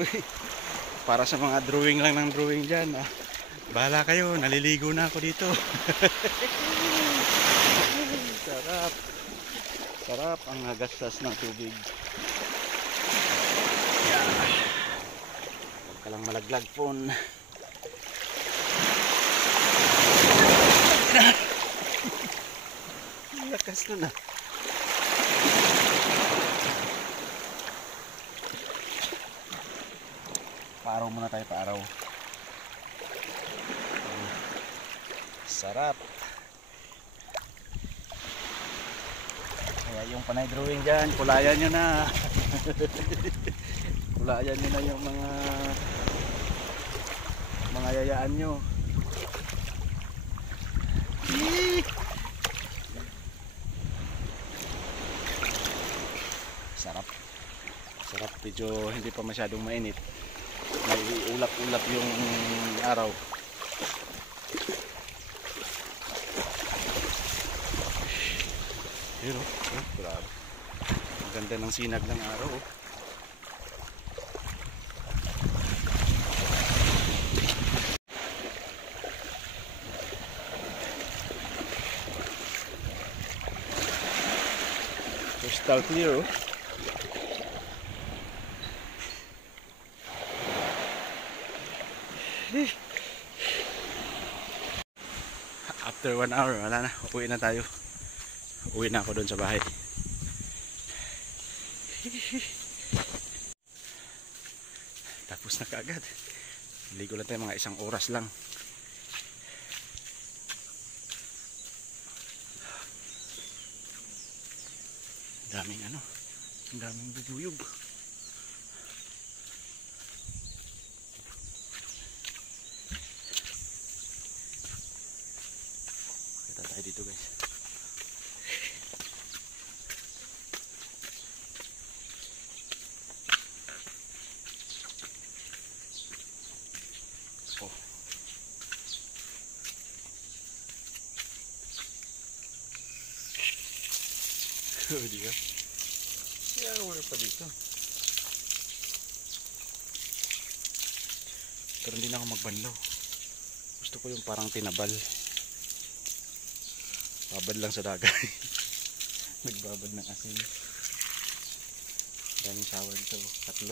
Uy, para sa mga drawing lang ng drawing dyan. Bahala kayo, naliligo na ako dito. Sarap. Sarap ang nagasas ng tubig. Huwag ka lang malaglag po. Lakas nun ah. Paaraw muna tayo, paaraw. Sarap. Kaya yung panay drawing dyan, kulayan nyo na. Kulayan nyo na yung mga yayaan nyo. Sarap. Sarap, medyo hindi pa masyadong mainit. May ulap-ulap yung araw. Yun o, grabe. Ang ganda ng sinag ng araw o. Crystal clear o. After 1 hour, wala na, uwi na tayo. Uwi na ako doon sa bahay. Tapos na kaagad. Ligo lang tayo, mga 1 oras lang. Daming ano, daming bubuyog. Kita tayo dito guys. Oh. Oh, di ba? Shower pa dito. Pero hindi na ako magbanlaw. Gusto ko yung parang tinabal. Babad lang sa dagat. Nagbabad ng asin. Daming shower dito. 3.